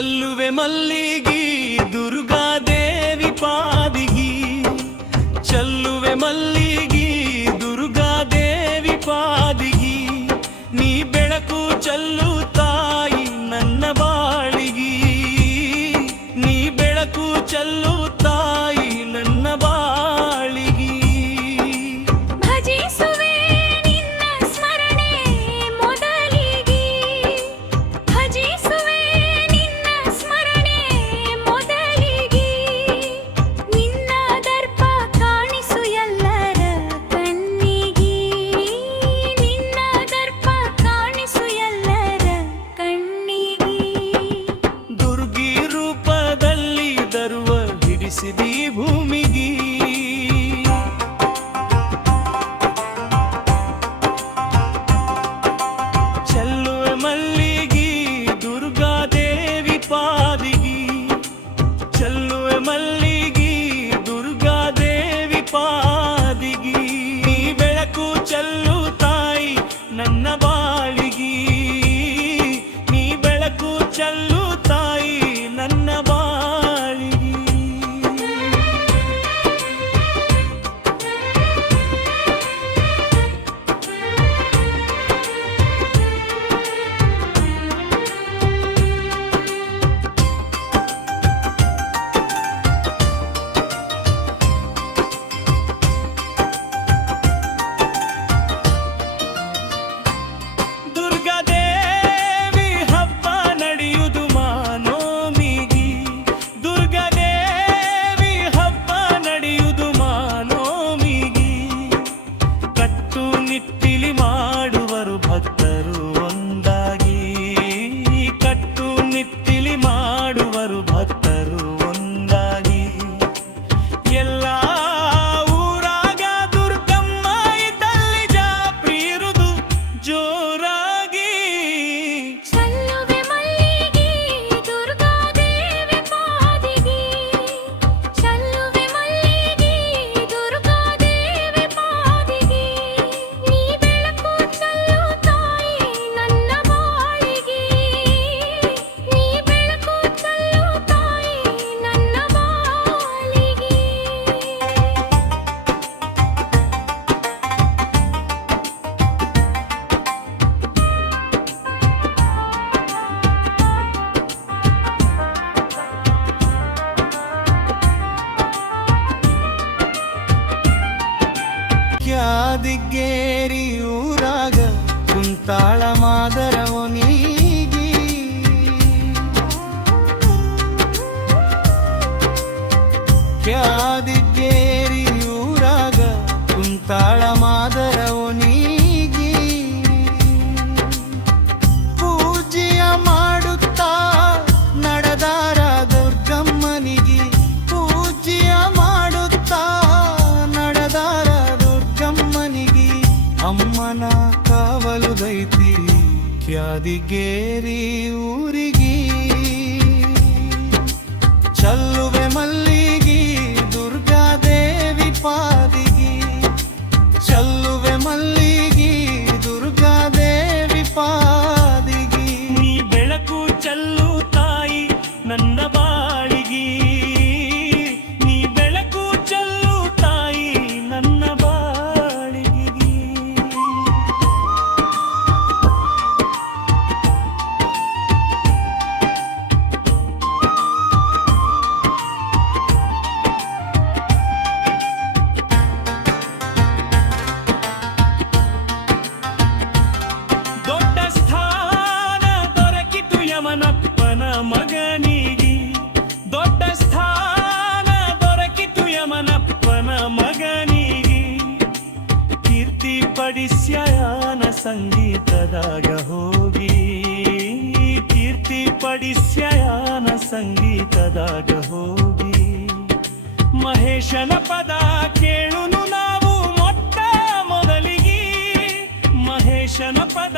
ಚಲ್ಲುವೆ ಮಲ್ಲಿಗಿ ದುರ್ಗಾದೇವಿ ಪಾದಿಗಿ, ಚಲ್ಲುವೆ ಮಲ್ಲಿಗಿ ದುರ್ಗಾದೇವಿ ಪಾದಿಗಿ, ನೀ ಬೆಳಕು ಚಲ್ಲು ತಾಯಿ ನನ್ನ ಬಾಳಿಗಿ, ನೀ ಬೆಳಕು ಚಲ್ಲು ತಾಯಿ ನನ್ನ ಬಾಳಿಗಿ. ಭಜಿಸುವೆ ನಿನ್ನ ಸ್ಮರಣೆ ಮೊದಲಿಗೆ, ಭಜಿಸುವೆ ನಿನ್ನ ಸ್ಮರಣೆ ಮೊದಲಿಗೆ, ನಿನ್ನ ದರ್ಪ ಕಾಣಿಸು ಎಲ್ಲರ ಕಣ್ಣಿಗೆ, ನಿನ್ನ ದರ್ಪ ಕಾಣಿಸು ಎಲ್ಲರ ಕಣ್ಣಿಗೆ. ದುರ್ಗಿ ರೂಪದಲ್ಲಿ ದರುವ ಹಿಡಿಸಿದಿ ಭೂಮಿಗಿ, ಚಲ್ಲುವೆ ಮಲ್ಲಿಗಿ ದುರ್ಗಾದೇವಿ ಪಾದಿಗಿ, ಚಲ್ಲುವೆ ಮಲ್ಲಿಗಿ ದುರ್ಗಾದೇವಿ ಪಾದಿಗಿ, ನೀ ಬೆಳಕು ಚಲ್ಲು ತಾಯಿ ನನ್ನ ಬಾಳಿಗಿ, ನೀ ಬೆಳಕು ಚಲ್ಲು ತಾಯಿ ನನ್ನ ಬಾಳಿಗಿ. ದುರ್ಗಾದೇವಿ ಹಬ್ಬ ನಡೆಯುವುದು ಮಾನೋಮಿಗಿ, ದುರ್ಗಾದೇವಿ ಹಬ್ಬ ನಡೆಯುವುದು ಮಾನೋಮಿಗಿ, ಕಟ್ಟುನಿಟ್ಟಿಲಿ ಮಾಡುವರು ಭಕ್ತರು ಒಂದಾಗಿ, ಕಟ್ಟುನಿಟ್ಟಿಲಿ ಮಾಡುವರು ಭಕ್ತರು ಒಂದಾಗಿ. ಎಲ್ಲ ಊರಾಗ ದುರ್ಗಮ್ಮ ಇದ್ದಲ್ಲಿ ಜಾತ್ರೆ ಇರುವುದು ಜೋರಾಗಿ, ಚಲ್ಲುವೆ ಮಲ್ಲಿಗೆ ದುರ್ಗಾದೇವಿ ಪಾದಿಗೆ, ಚಲ್ಲುವೆ ಮಲ್ಲಿಗೆ ದುರ್ಗಾದೇವಿ ಪಾದಿಗೆ, ನೀ ಬೆಳಕು ಚಲ್ಲು ತಾಯಿ ನನ್ನ ಬಾಳಿಗೆ, ನೀ ಬೆಳಕು ಚಲ್ಲು ತಾಯಿ ನನ್ನ ಬಾಳಿಗೆ. ಕ್ಯಾದಿಗೇರಿ ಊರಾಗ ಕುಂತಾಳ ಮಾದರವನಿಗಿ, ಕ್ಯಾದಿಗೇರಿ ಊರಾಗ ಕುಂತಾಳ ಮಾದರವನಿಗಿ, ಪೂಜೆಯ ಮಾಡುತ್ತಾ ನಡೆದಾರ ದುರ್ಗಮ್ಮನಿಗಿ, ಪೂಜೆಯ ಮಾಡುತ್ತಾ ನಡೆದಾರ ದುರ್ಗಮ್ಮನಿಗಿ, ಅಮ್ಮನ ಕಾವಲು ದೈತಿ ಕ್ಯಾದಿಗೇರಿ ಊರಿಗಿ, ಚಲ್ಲುವೆ ಮಲ್ಲಿಗಿ ದುರ್ಗಾದೇವಿ ಪಾದಿಗಿ, ಚಲ್ಲುವೆ ಮಲ್ಲಿಗಿ ದುರ್ಗಾದೇವಿ ಪಾದಿಗಿ, ನೀ ಬೆಳಕು ಚಲ್ಲು ತಾಯಿ ನನ್ನ ಬಾಳಿಗಿ, ನೀ ಬೆಳಕು ಚಲ್ಲು ತಾಯಿ ನನ್ನ ಬಾಳಿಗಿ. ದೊಡ್ಡ ಸ್ಥಾನ ದೊರಕಿತು ಯಮನಪ್ಪನ ಮಗನಿಗೆ, ದೊಡ್ಡ ಸ್ಥಾನ ದೊರಕಿತು ಯಮನಪ್ಪನ ಮಗನಿಗೆ, ಕೀರ್ತಿ ಪಡಿಸ್ಯಾನ ಸಂಗೀತದಾಗ ಹೋಗಿ, ಕೀರ್ತಿ ಪಡಿಸ್ಯಾನ ಸಂಗೀತದಾಗ ಹೋಗಿ, ಮಹೇಶನ ಪದ ಕೇಳುನು ನಾವು ಮೊಟ್ಟ ಮೊದಲಿಗೆ, ಮಹೇಶನ ಪದ